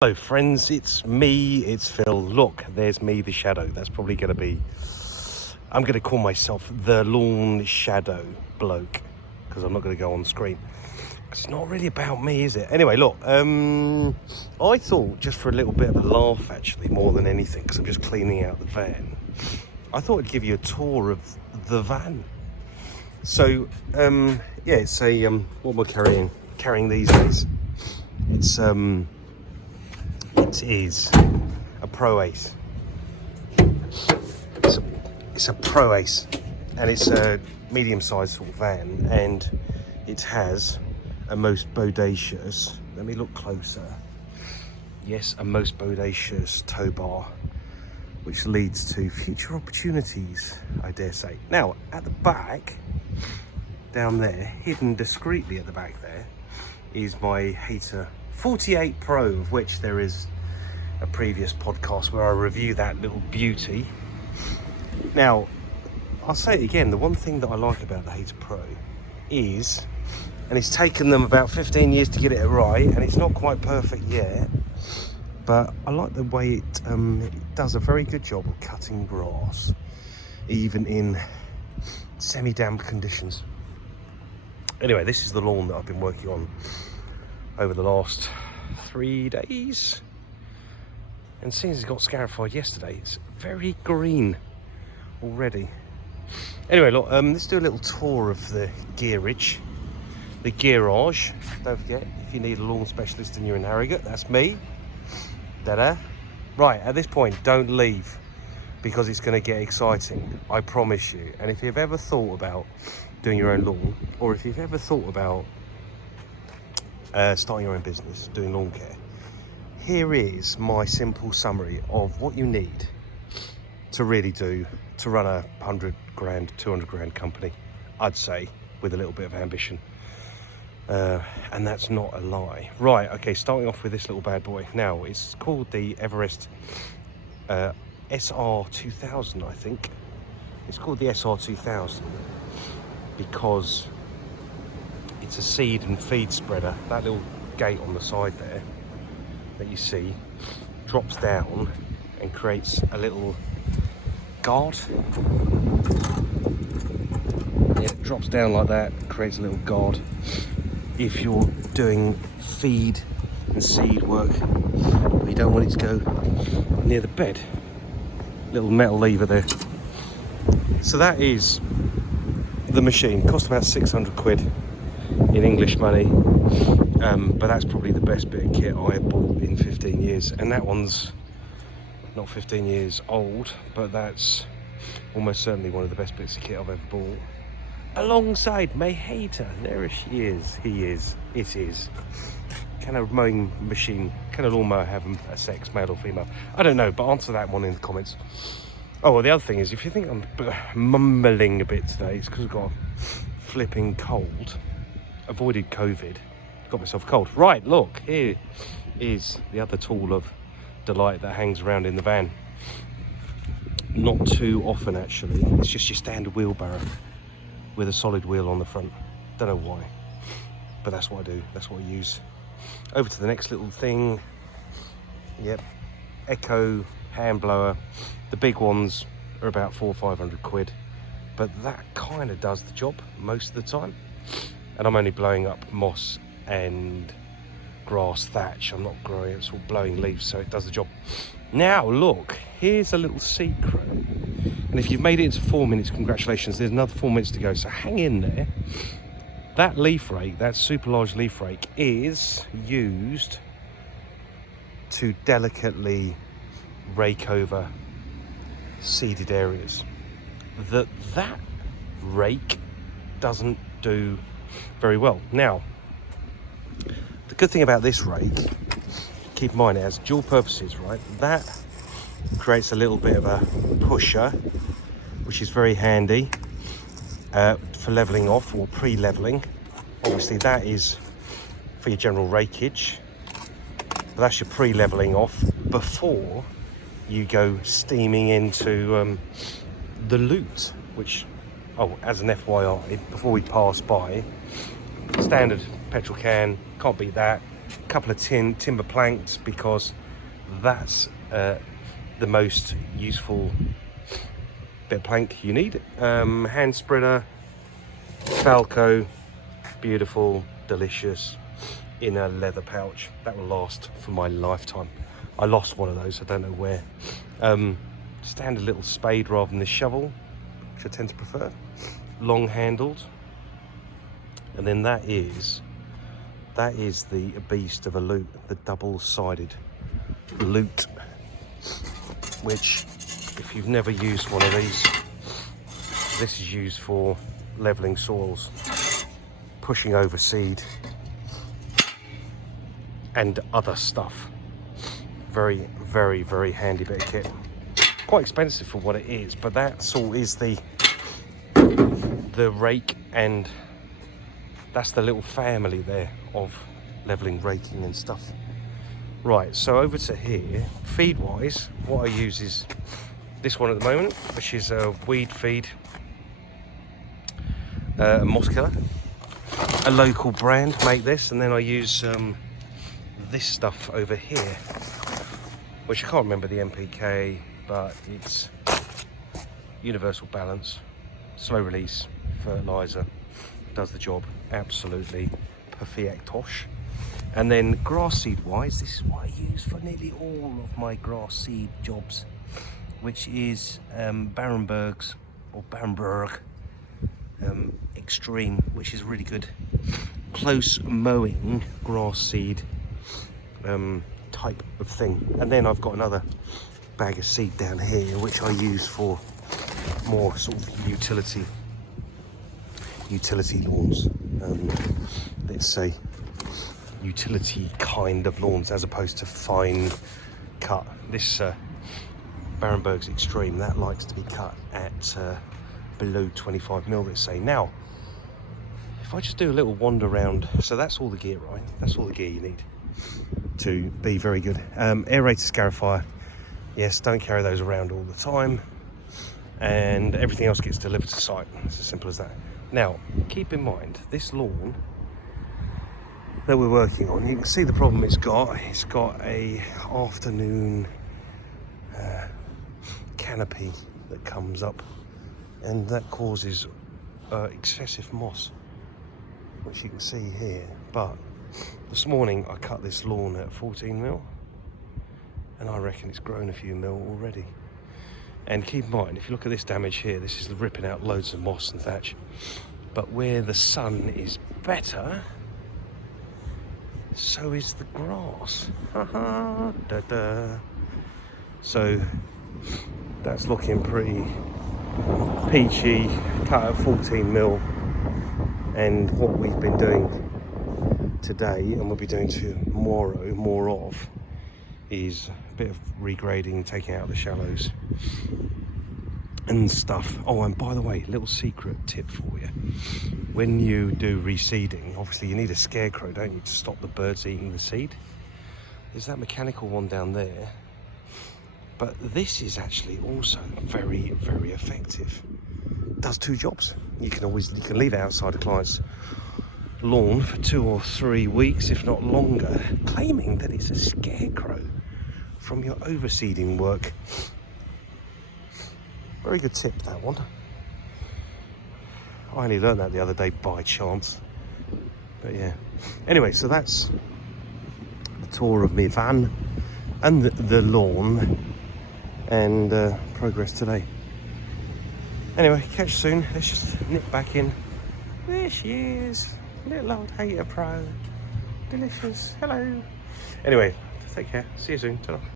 Hello friends, it's me, it's Phil. Look, there's me, the shadow. That's probably going to be, I'm going to call myself the lawn shadow bloke, because I'm not going to go on screen. It's not really about me, is it? Anyway, look, I thought just for a little bit of a laugh, actually, more than anything, because I'm just cleaning out the van, I thought I'd give you a tour of the van. So, yeah, it's a, what am I carrying these days? It is a Pro Ace. It's a Pro Ace, and it's a medium-sized sort of van, and it has a most bodacious, let me look closer, yes, a most bodacious tow bar, which leads to future opportunities, I dare say. Now, at the back, down there, hidden discreetly at the back there, is my Hater 48 Pro, of which there is a previous podcast where I review that little beauty. Now, I'll say it again, the one thing that I like about the Hater Pro is, and it's taken them about 15 years to get it right, and it's not quite perfect yet, but I like the way it does a very good job of cutting grass, even in semi-damp conditions. Anyway, this is the lawn that I've been working on over the last 3 days. And since it got scarified yesterday, it's very green already. Anyway, look, let's do a little tour of the gearage, the garage. Don't forget, if you need a lawn specialist and you're in Harrogate, that's me. Da-da. Right, at this point, don't leave, because it's going to get exciting, I promise you. And if you've ever thought about doing your own lawn, or if you've ever thought about starting your own business, doing lawn care, here is my simple summary of what you need to really do to run a 100 grand, 200 grand company, I'd say, with a little bit of ambition. And that's not a lie. Right, okay, starting off with this little bad boy. Now, it's called the Everest SR2000, I think. It's called the SR2000 because it's a seed and feed spreader. That little gate on the side there that you see drops down and creates a little guard. It drops down like that, creates a little guard. If you're doing feed and seed work, but you don't want it to go near the bed, little metal lever there. So that is the machine. Cost about 600 quid in English money, but that's probably the best bit of kit I have bought in 15 years, and that one's not 15 years old, but that's almost certainly one of the best bits of kit I've ever bought, alongside my Hater. There she is, he is, it is. Can a mowing machine, can a lawnmower have a sex, male or female? I don't know, but answer that one in the comments. Oh, well, the other thing is, if you think I'm mumbling a bit today, it's because I've got a flipping cold. Avoided COVID, got myself cold. Right, look, here is the other tool of delight that hangs around in the van. Not too often, actually. It's just your standard wheelbarrow with a solid wheel on the front. Don't know why, but that's what I do. That's what I use. Over to the next little thing. Yep, Echo hand blower. The big ones are about 400 or 500 quid, but that kind of does the job most of the time. And I'm only blowing up moss and grass thatch. I'm not growing, it's all blowing leaves, so it does the job. Now look, here's a little secret. And if you've made it into 4 minutes, congratulations, there's another 4 minutes to go, so hang in there. That leaf rake, that super large leaf rake, is used to delicately rake over seeded areas. That rake doesn't do very well. Now, the good thing about this rake, keep in mind it has dual purposes, right? That creates a little bit of a pusher, which is very handy for leveling off or pre-leveling. Obviously that is for your general rakeage, but that's your pre-leveling off before you go steaming into the loot, which, oh, as an FYI, before we pass by, standard petrol can, can't beat that. a couple of timber planks, because that's the most useful bit of plank you need. Hand spreader, Falco, beautiful, delicious, in a leather pouch. That will last for my lifetime. I lost one of those, I don't know where. Standard little spade rather than the shovel, which I tend to prefer. Long handled. And then that is the beast of a lute, the double-sided lute, which, if you've never used one of these, this is used for leveling soils, pushing over seed and other stuff. Very, very, very handy bit of kit. Quite expensive for what it is, but that sort is the rake, and that's the little family there of leveling, raking and stuff. Right, so over to here, feed wise, what I use is this one at the moment, which is a weed feed, a moss killer. A local brand make this, and then I use this stuff over here, which I can't remember the NPK, but it's universal balance, slow release fertilizer, does the job absolutely perfectosh. And then grass seed wise, this is what I use for nearly all of my grass seed jobs, which is Barenberg Extreme, which is really good close mowing grass seed type of thing. And then I've got another bag of seed down here, which I use for more sort of utility lawns, let's say utility kind of lawns, as opposed to fine cut. This Barenberg's Extreme, that likes to be cut at below 25mm, let's say. Now, if I just do a little wander around, so that's all the gear, right? That's all the gear you need to be very good. Aerator, scarifier, yes, don't carry those around all the time, and everything else gets delivered to site. It's as simple as that. Now, keep in mind, this lawn that we're working on, you can see the problem it's got. It's got a afternoon canopy that comes up, and that causes excessive moss, which you can see here. But this morning I cut this lawn at 14mm, and I reckon it's grown a few mil already. And keep in mind, if you look at this damage here, this is ripping out loads of moss and thatch. But where the sun is better, so is the grass. So that's looking pretty peachy, cut at 14mm. And what we've been doing today, and we'll be doing tomorrow more of, is a bit of regrading, taking out the shallows and stuff. Oh, and by the way, little secret tip for you. When you do reseeding, obviously you need a scarecrow, don't you, to stop the birds eating the seed. There's that mechanical one down there, but this is actually also very, very effective. It does two jobs. You can leave it outside a client's lawn for 2 or 3 weeks, if not longer, claiming that it's a scarecrow from your overseeding work. Very good tip, that one. I only learned that the other day by chance. But yeah. Anyway, so that's the tour of my van and the lawn and progress today. Anyway, catch you soon. Let's just nip back in. There she is. Little old hater pro. Delicious. Hello. Anyway, take care. See you soon. Ta-ra.